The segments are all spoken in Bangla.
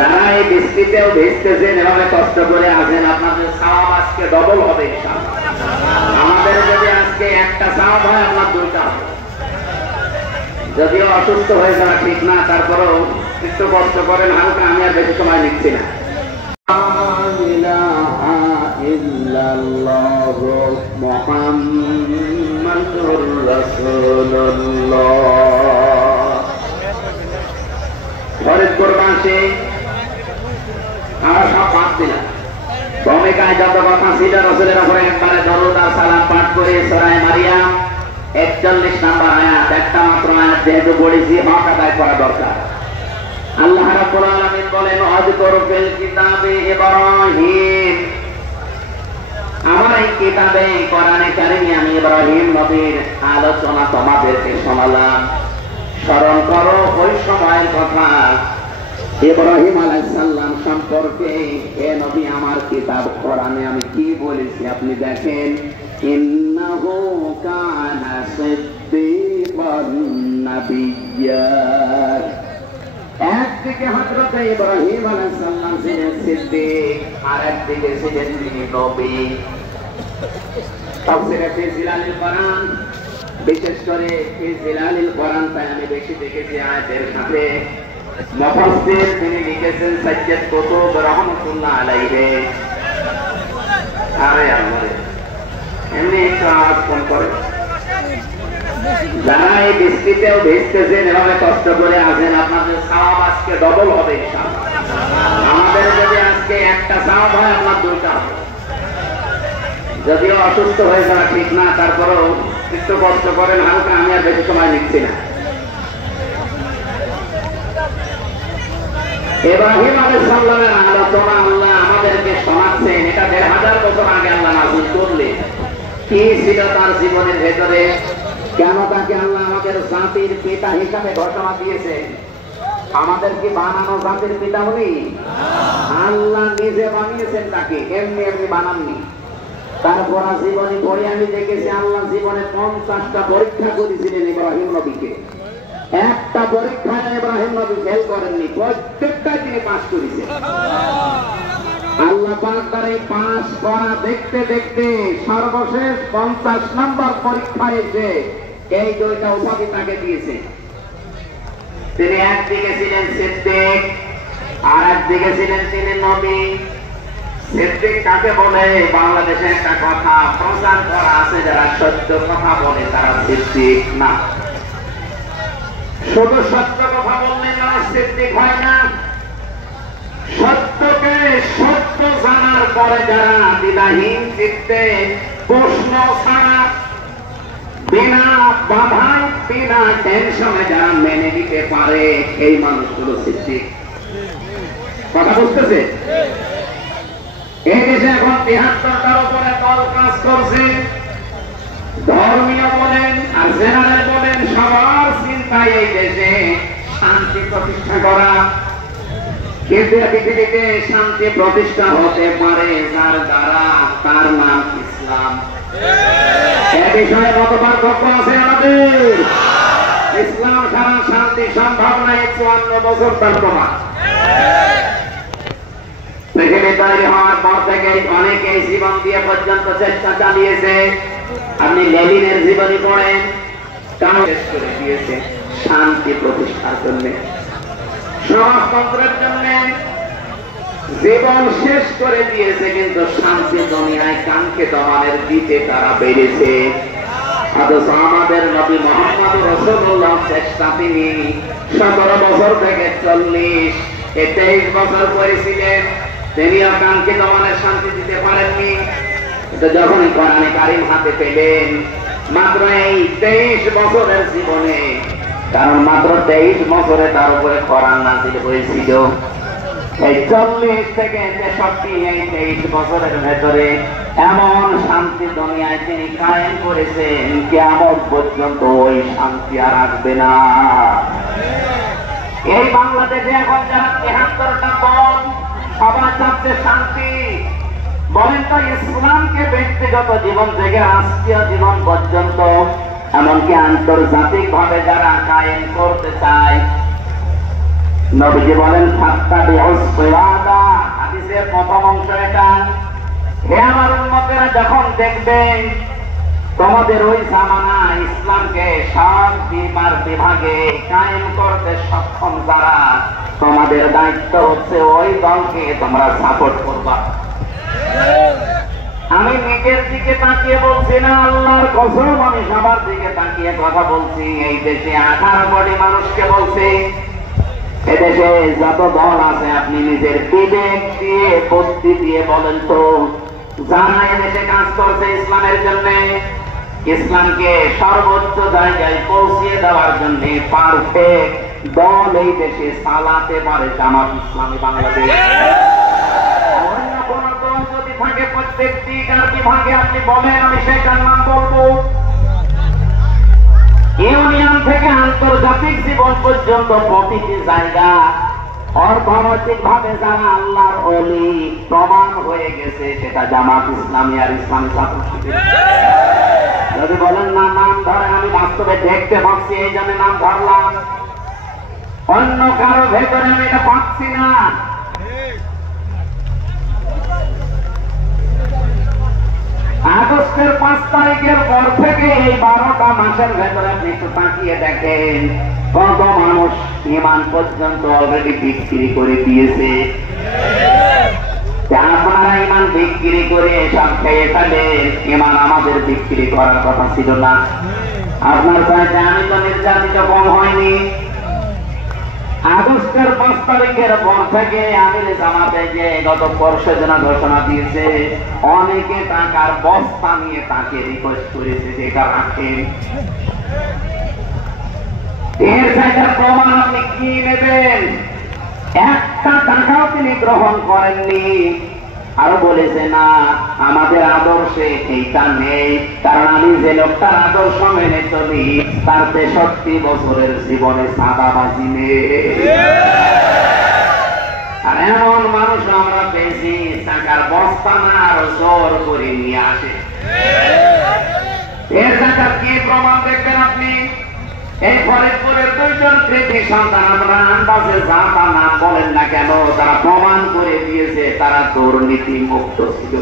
যারা এই বৃষ্টিতেও ভিজতেছেন, এভাবে কষ্ট করে আছেন, আপনাদের সওয়াব আজকে ডবল হবে ইনশাআল্লাহ। আমাদের যদি আজকে একটা সওয়াব হয়, আপনার দুইটা হবে। যদিও অসুস্থ হয়ে যাওয়া ঠিক না, তারপরেও একটু কষ্ট করেন হালকা। আমি আর বেশি সময় নিচ্ছি না। মুহাম্মাদুর রাসূলুল্লাহ। ফরিদপুরবাসী আমরা সব পাঠ দিলাম। ভূমিকায় যত কথা ছিল রাসূলের উপরে একবারে দরুদ আর সালাম পাঠ করে সূরা মারিয়াম 41 নম্বর আয়াত, একটা মাত্র আয়াত যেহেতু পড়েছি, হক আদায় করা দরকার। আল্লাহ রাব্বুল আলামিন বলেন, আযকুর ফিল কিতাবে ইব্রাহিম। আমার এই কিতাবে কোরআনে কারিমে আমি ইব্রাহিম নবীর আলোচনা তোমাদেরকে শোনালাম। স্মরণ করো ওই সময়ের কথা, ইব্রাহিম আলাইহিস সালাম সম্পর্কে। হে নবী, আমার কিতাব কোরআনে আমি কি বলেছি আপনি দেখেন। ইন্নাহু কানা সিদ্দীকান নাবিয়্যা। একদিকে হযরত ইব্রাহিম আলাইহিস সালাম ছিলেন সিদ্দিক, আর একদিকে ছিলেন তিনি নবী। তাফসীরে ফি জিলালিল কোরআন, বিশেষ করে ফি জিলালিল কোরআন তাই আমি বেশি দেখেছি আয়াতের সাথে। মুফাসসির তিনি লিখেছেন সাইয়্যিদ কুতুব রাহমাতুল্লাহ আলাইহি। আরে আল্লাহ, এমনি একটু আওয়াজ কম করে। যারা এই বৃষ্টিতেও ভিজতেছেন, এভাবে কষ্ট করে আছেন, আপনাদের সওয়াব আজকে ডবল হবে ইনশাআল্লাহ। আমাদের যদি আজকে একটা সওয়াব হয়, আপনার দুইটা হবে। যদিও অসুস্থ হয়ে যাওয়া ঠিক না, তারপরেও একটু কষ্ট করেন হালকা। আমি আর বেশি সময় নিচ্ছি না। ইব্রাহিম আলাইহিস সালামের আলোচনা আল্লাহ আমাদেরকে শোনাচ্ছেন। এটা ১৫০০ বছর আগে আল্লাহ নাযিল করলেন। কি ছিল তার জীবনের ভেতরে, কেন তাকে আল্লাহ আমাদের জাতির পিতা হিসাবে ঘোষণা দিয়েছেন। আমাদের কি বানানো জাতির পিতা উনি? আল্লাহ নিজে বানিয়েছেন তাকে, এমনি এমনি বানাননি। তারপর জীবনী পড়ে আমি দেখেছি আল্লাহ জীবনে 50টা পরীক্ষা করেছিলেন ইব্রাহিম নবীকে। একটা পরীক্ষায় ইব্রাহিম নবী ফেল করেননি, প্রত্যেকটাই তিনি পাস করেছেন। আল্লাহ পাক তার এই পাস করা দেখতে দেখতে সর্বশেষ 50 নম্বর পরীক্ষায় এসে এই দুইটা উপাধি তাকে দিয়েছে। তিনি একদিকে ছিলেন সিদ্দিক, আর একদিকে ছিলেন তিনি নবী। সিদ্দিক কাকে বলে? বাংলাদেশে একটা কথা প্রচার করা আছে, যারা সত্য কথা বলে তারা সিদ্দিক না। শুধু সত্য কথা বললে তারা সিদ্দিক হয় না। সত্যকে সত্য জানার পরে যারা দ্বিধাহীন চিত্তে প্রশ্ন ছাড়া বিনা বাধায় বিনা টেনশনে যারা মেনে নিতে পারে, এই মানুষগুলো সিদ্দিক। কথা বুঝতেছে? এই দেশে এখন ৭৩টার উপরে দল কাজ করছে। ধর্মীয় বলেন আর জেনারেল বলেন, সবার চিন্তায় এই দেশে শান্তি প্রতিষ্ঠা করা। কিন্তু পৃথিবীতে শান্তি প্রতিষ্ঠা হতে পারে যার দ্বারা, তার নাম ইসলাম। এ বিষয়ে মত পার্থক্য আছে আমাদের। ইসলাম ছাড়া শান্তি সম্ভব নয়। ৫৪ বছর তার প্রমাণ। পৃথিবী তৈরি হওয়ার পর থেকে অনেকেই জীবন দিয়ে পর্যন্ত চেষ্টা চালিয়েছে। আপনি লেনিনের জীবনী পড়েন, কারণ শেষ করে দিয়েছে শান্তি প্রতিষ্ঠার জন্য, সমাজতন্ত্রের জন্য জীবন শেষ করে দিয়েছে। কিন্তু শান্তি দুনিয়ায় কানকে দমানের দিতে তারা বেড়েছে। অথচ আমাদের নবী মুহাম্মদ রাসূলুল্লাহ চেষ্টা তিনি ১৭ বছর থেকে ৪০ ২৩ বছর করেছিলেন। তিনিও কানকে দমানের শান্তি দিতে পারেননি। কিন্তু যখনই কোরআনে কারিম হাতে পেলেন, মাত্র এই ২৩ বছরের জীবনে, কারণ মাত্র ২৩ বছরে তার উপরে কোরআন নাযিল হয়েছিল। এই ৪০ থেকে ৬৩ এই ২৩ বছরের ভেতরে এমন শান্তি দুনিয়ায় তিনি কায়েম করেছেন, কিয়ামত পর্যন্ত ওই শান্তি আর আসবে না। এই বাংলাদেশে এখন যারা ৭৩টা দল সবার চাচ্ছে শান্তি। বলেন তো, ইসলামকে ব্যক্তিগত জীবন থেকে রাষ্ট্রীয় জীবন পর্যন্ত, এমনকি আন্তর্জাতিক ভাবে যারা কায়েম করতে চায়, নবীজি বলেন ফাত্তাবিউস সিরাতা, হাদিসের প্রথম অংশ এটা। হে আমার উম্মতেরা, যখন দেখবে তোমাদের ওই জামানা ইসলামকে সব বিভাগে কায়েম করতে সক্ষম যারা, তোমাদের দায়িত্ব হচ্ছে ওই দলকে তোমরা সাপোর্ট করবা। আমি নিজের দিকে তাকিয়ে বলছি না, আল্লাহর কসম আমি সবার দিকে তাকিয়ে কথা বলছি। এই দেশে 18 কোটি মানুষকে বলছি, এদেশে যত দল আছে আপনি নিজের বিবেক দিয়ে বুদ্ধি দিয়ে বলেন তো, যারা এদেশে কাজ করছে ইসলামের জন্য, ইসলামকে সর্বোচ্চ জায়গায় পৌঁছে দেওয়ার জন্য পারফেক্ট দল এই দেশে চালাতে পারে জামাত ইসলামী বাংলাদেশ। অন্য কোন দল যদি থাকে প্রত্যেকটি বিভাগে আপনি বলেন, আমি সেটার নাম বলবো। ইউনিয়ন থেকে আন্তর্জাতিক জীবন পর্যন্ত প্রতিটি জায়গা অর্থনৈতিক ভাবে যারা আল্লাহর ওলি প্রমাণ হয়ে গেছে, সেটা জামাত ইসলামী আর ইসলামী ছাত্র শিবির। যদি বলেন না নাম ধরে, আমি বাস্তবে দেখতে পাচ্ছি এই জন্য নাম ধরলাম, অন্য কারো ভেতরে আমি এটা পাচ্ছি না। আগস্টের 5 তারিখের পর থেকে এই 12টা মাসের ভেতরে আপনি একটু তাকিয়ে দেখেন, কত মানুষ ইমান পর্যন্ত অলরেডি বিক্রি করে দিয়েছে। আপনারা ইমান বিক্রি করে সব খেয়ে ফেলেন, ইমান আমাদের বিক্রি করার কথা ছিল না। আপনার চাইতে আমি তো নির্যাতিত কম হয়নি। আগস্টের 5 তারিখের পর থেকে আমির জামাতে যে গত পরশুদিন ঘোষণা দিয়েছে, অনেকে টাকার বস্তা নিয়ে তাকে রিকোয়েস্ট করেছে যে এটা রাখেন। এর চাইতে প্রমাণ আপনি কি নেবেন? একটা টাকাও তিনি গ্রহণ করেননি। আরো বলেছে না, আমাদের আদর্শে এইটা নেই, কারণ আমি যে লোকটার আদর্শ মেনে চলি তার 63 বছরের জীবনে সাদাবাজি নেই। আর এমন মানুষ আমরা পেয়েছি টাকার বস্তা না আরো জোর করে নিয়ে আসে। এর টাকার কি প্রমাণ দেখবেন আপনি? এই ফরিদপুরের 2 জন কৃতি সন্তান, আমরা আন্দাজে যা তা নাম বলেন না কেন, তারা প্রমাণ করে দিয়েছে তারা দুর্নীতি মুক্ত ছিল।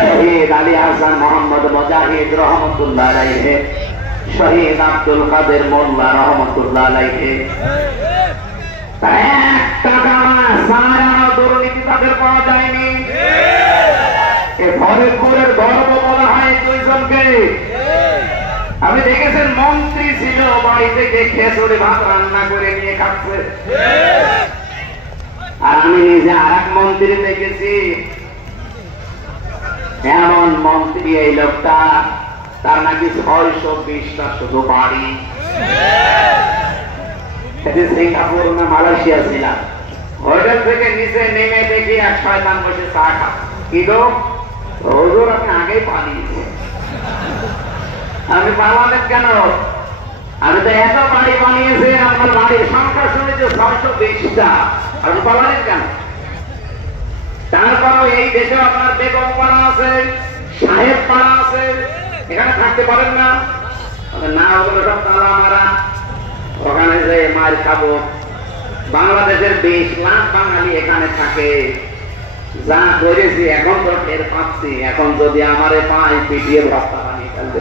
শহীদ আলী হাসান মোহাম্মদ মুজাহিদ রহমতুল্লাহ আলাইহি, শহীদ আব্দুল কাদের মোল্লা রহমতুল্লাহ আলাইহি, একটা সামান্য দুর্নীতি তাদের পাওয়া যায়নি। এই ফরিদপুরের গর্ব বলা হয় 2 জনকে। আপনি দেখেছেন মন্ত্রী ছিল, বাড়ি থেকে খেসুড়ি ভাত রান্না করে নিয়ে খাচ্ছে। আর আমি নিজে আরেক মন্ত্রী দেখেছি, এমন মন্ত্রী এই লোকটা, তার নাকি 620টা শুধু বাড়ি। সিঙ্গাপুর না মালয়েশিয়া ছিলাম, হোটেল থেকে নিচে নেমে দেখি এক শয়তান বসে চা খা। কি গো হুজুর, আপনি আগেই পালিয়েছে। আমি পালালেন কেন? আমি তো এত বাড়ি বানিয়েছে, আপনার বাড়ির সংখ্যা শুনেছে 620টা, আপনি পালালেন কেন? তারপরও এই দেশে আপনার বেগম পাড়া আছে, সাহেব পাড়া আছে, এখানে থাকতে পারেন না? না, ওগুলো সব তালা মারা, ওখানে যে মার খাবো। বাংলাদেশের 20 লাখ বাঙালি এখানে থাকে। যা করেছি এখন তো টের পাচ্ছি, এখন যদি আমারে পাই পিটিয়ে ভর্তা বানিয়ে ফেলবে।